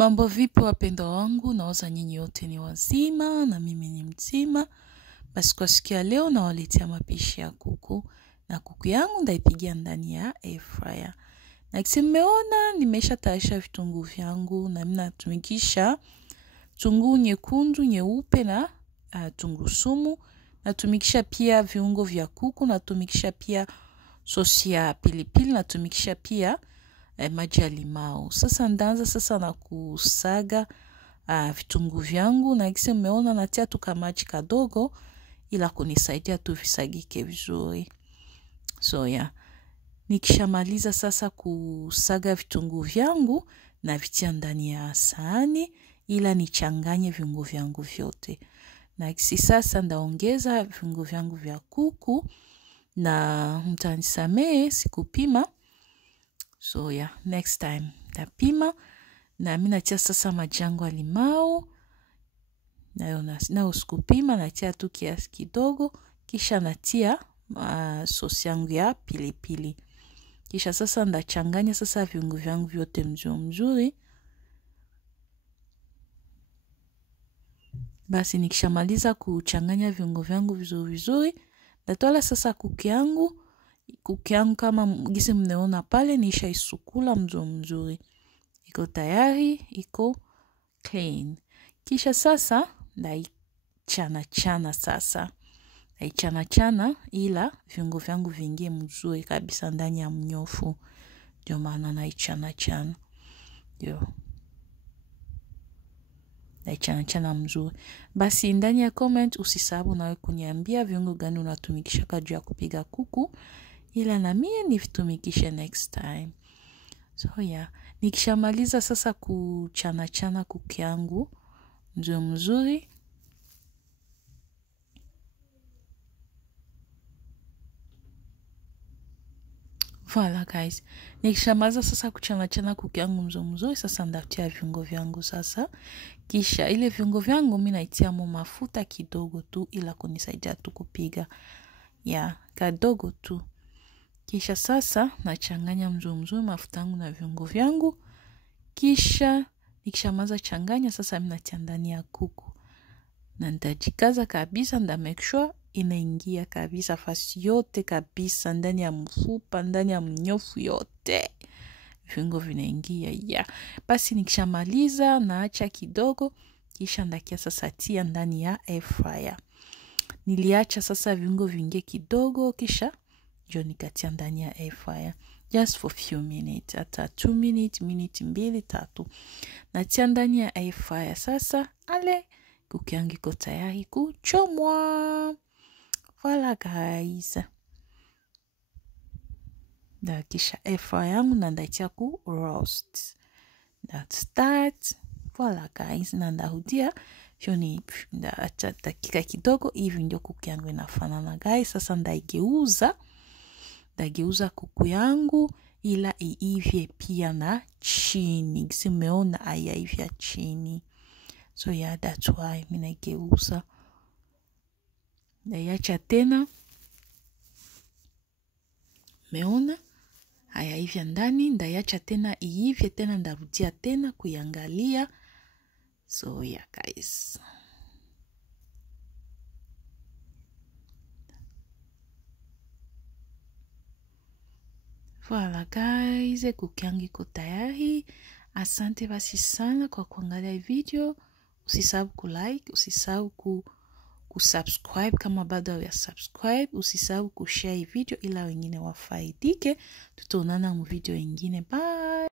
Mambo vipi wapendwa wangu, naoza nyinyi wote ni wazima na mimi ni mzima. Basi kwa siku ya leo nawaletea mapishi ya kuku, na kuku yangu ndaipigia ndani ya air fryer. Na kisi mmeona nimesha tayarisha vitunguu vyangu, na mimi natumikisha vitunguu nyekundu, nyeupe na vitunguu sumu. Natumikisha pia viungo vya kuku, natumikisha pia sosi ya pilipili, natumikisha pia maji ya limau. Sasa ndaanza sasa na kusaga vitunguu vyangu, na kisi mmeona natia tu kamaji kadogo ila kunisaidia tu visagike vizuri. So nikishamaliza sasa kusaga vitunguu vyangu na vitia ndani ya sahani ila nichanganye viungo vyangu vyote. Na kisi sasa ndaongeza viungo vyangu vya kuku, na mtanisamee sikupima. So next time tapima. Na mimi natia sasa maji yangu ya limau, na usikupima, natia tu kiasi kidogo, kisha natia sosi yangu ya pilipili. Kisha sasa ndachanganya sasa viungo vyangu vyote mzuri. Basi nikishamaliza kuchanganya viungo vyangu vizuri, natoa sasa kuku yangu kama gisi mnaona pale, nisha isukula mzuri. Iko tayari, iko clean. Kisha sasa naichana ila viungo vyangu vingie mzuri kabisa ndani ya mnofu. Ndio maana naichana. Naichana mzuri. Basi ndani ya comment usisahau nawe kuniambia viungo gani unatumikisha kadri ya kupiga kuku, ila na mimi nivitumikishe next time. So nikishamaliza sasa kuchana kuku yangu mzuri. Voilà guys, nikishamaliza sasa kuchana kuku yangu mzuri, sasa ndatia viungo vyangu sasa. Kisha ile viungo vyangu mimi naitia mafuta kidogo tu ila kunisaidia tu kupiga. Kadogo tu. Kisha sasa nachanganya mzuri mafuta yangu na viungo vyangu. Kisha nikishamaliza changanya sasa mimi natia ndani ya kuku. Na nitajikaza kabisa, nda make sure inaingia kabisa fasi yote kabisa, ndani ya mfupa, ndani ya mnyofu yote. Viungo vinaingia. Basi nikishamaliza naacha kidogo, kisha ndakia sasa tia ndani ya air fryer. Niliacha sasa viungo vingie kidogo, kisha ndio nikatia ndani ya air fryer. Just for few minutes, hata 2 minutes, minute 2-3. Natia ndani ya air fryer sasa, kuku yangu iko tayari kuchomwa. Voilà guys. Na kisha air fryer yangu na ndaitia ku roast. That start. Voilà guys, na ndarudia shoni ndaacha dakika kidogo hivi ndio kuku yangu inafanana guys. Sasa ndageuza kuku yangu ila iivye pia na chini. Kisi mmeona haiyaivya chini. So that's why mimi naigeuza. Ndaiacha tena. Meona hayaivya ndani, ndaiacha tena iivye tena, ndarudia tena kuiangalia. So guys. Voilà guys, kuku yangu iko tayari. Asante basi sana kwa kuangalia video. Usisahau kulike, usisahau kusubscribe kama bado ya subscribe, usisahau kushare video ila wengine wafaidike. Tutaonana mu video nyingine. Bye.